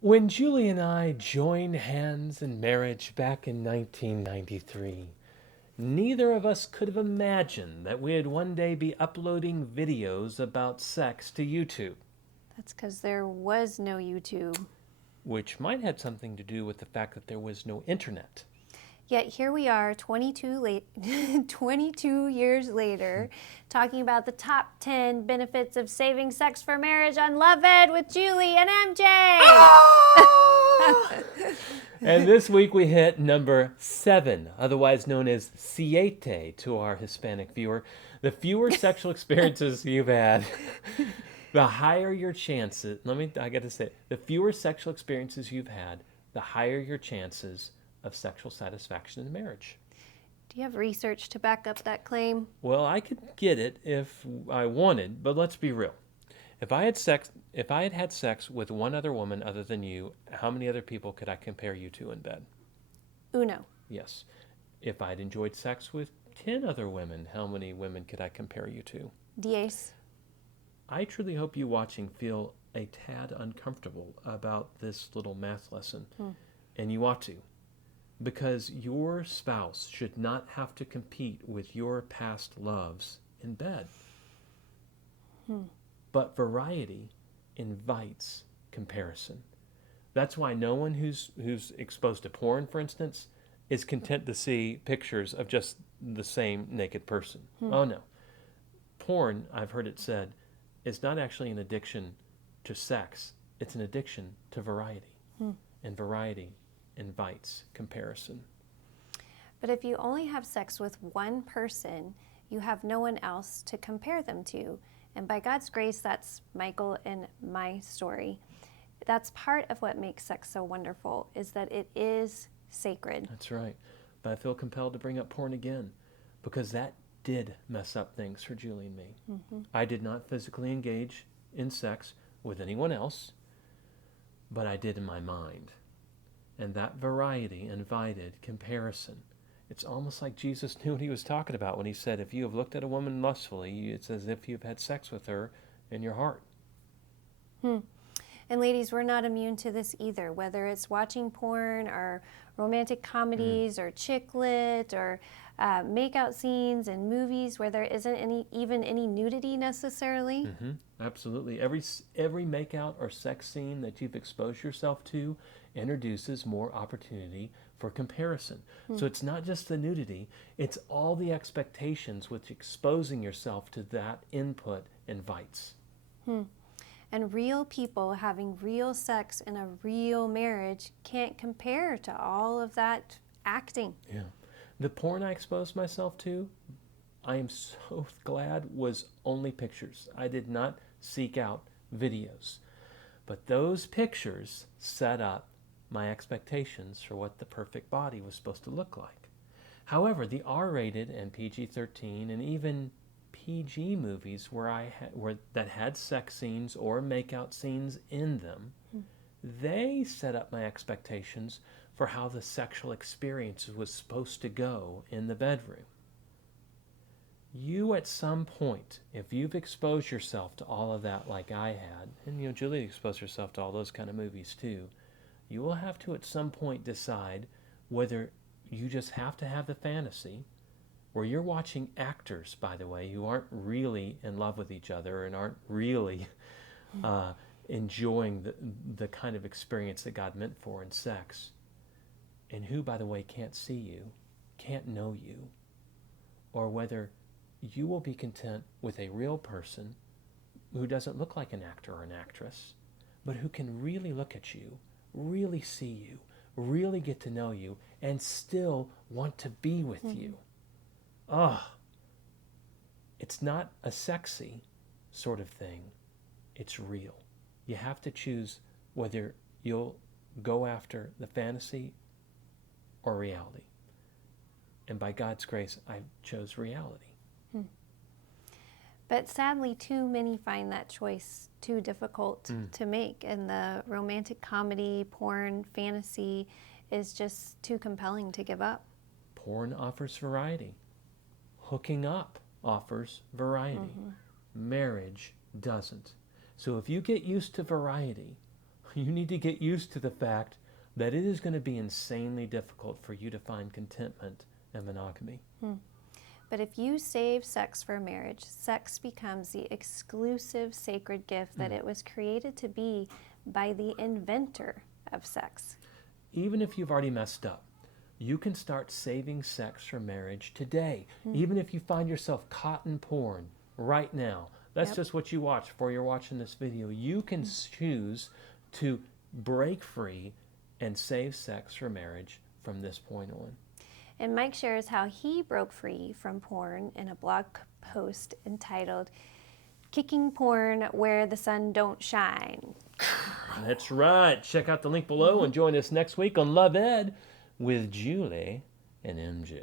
When Julie and I joined hands in marriage back in 1993, neither of us could have imagined that we'd one day be uploading videos about sex to YouTube, That's because there was no YouTube. which might have something to do with the fact that there was no internet. Yet here we are, 22 years later, talking about the top 10 benefits of saving sex for marriage on Love Ed with Julie and MJ. And this week we hit number 7, otherwise known as siete to our Hispanic viewer. The fewer sexual experiences you've had, the higher your chances. I got to say, the fewer sexual experiences you've had, the higher your chances of sexual satisfaction in marriage. Do you have research to back up that claim? Well, I could get it if I wanted, but let's be real. If I had had sex with one other woman other than you, how many other people could I compare you to in bed? Uno. Yes. If I'd enjoyed sex with 10 other women, how many women could I compare you to? Diez. I truly hope you watching feel a tad uncomfortable about this little math lesson. And you ought to. Because your spouse should not have to compete with your past loves in bed. But variety invites comparison. That's why no one who's exposed to porn, for instance, is content to see pictures of just the same naked person. Oh no. Porn, I've heard it said, is not actually an addiction to sex. It's an addiction to variety. And variety invites comparison. But if you only have sex with one person, you have no one else to compare them to. And by God's grace, that's Michael and my story. That's part of what makes sex so wonderful, is that it is sacred. That's right. But I feel compelled to bring up porn again because that did mess up things for Julie and me. I did not physically engage in sex with anyone else, but I did in my mind. And that variety invited comparison. It's almost like Jesus knew what he was talking about when he said, if you have looked at a woman lustfully, it's as if you've had sex with her in your heart. And ladies, we're not immune to this either, whether it's watching porn or romantic comedies or chick lit or make-out scenes in movies where there isn't even any nudity necessarily. Absolutely. Every make-out or sex scene that you've exposed yourself to introduces more opportunity for comparison. So it's not just the nudity, it's all the expectations which exposing yourself to that input invites. And real people having real sex in a real marriage can't compare to all of that acting. Yeah. The porn I exposed myself to, I am so glad, was only pictures. I did not seek out videos. But those pictures set up my expectations for what the perfect body was supposed to look like. However, the R-rated and PG-13 and even PG movies that had sex scenes or make-out scenes in them, they set up my expectations for how the sexual experience was supposed to go in the bedroom. You at some point, if you've exposed yourself to all of that like I had, and Julie exposed herself to all those kind of movies too, you will have to at some point decide whether you just have to have the fantasy, where you're watching actors, by the way, who aren't really in love with each other and aren't really enjoying the kind of experience that God meant for in sex, and who, by the way, can't see you, can't know you, or whether you will be content with a real person who doesn't look like an actor or an actress, but who can really look at you, really see you, really get to know you, and still want to be with you. It's not a sexy sort of thing. It's real. You have to choose whether you'll go after the fantasy or reality. And by God's grace, I chose reality. But sadly, too many find that choice too difficult to make. And the romantic comedy, porn, fantasy is just too compelling to give up. Porn offers variety. Hooking up offers variety. Marriage doesn't. So if you get used to variety, You need to get used to the fact that it is going to be insanely difficult for you to find contentment and monogamy. But if you save sex for marriage, sex becomes the exclusive sacred gift that it was created to be by the inventor of sex. Even if you've already messed up, you can start saving sex for marriage today. Even if you find yourself caught in porn right now, that's just what you watch before you're watching this video. You can choose to break free and save sex for marriage from this point on. And Mike shares how he broke free from porn in a blog post entitled, Kicking Porn Where the Sun Don't Shine. That's right. Check out the link below and join us next week on Love Ed with Julie and MJ.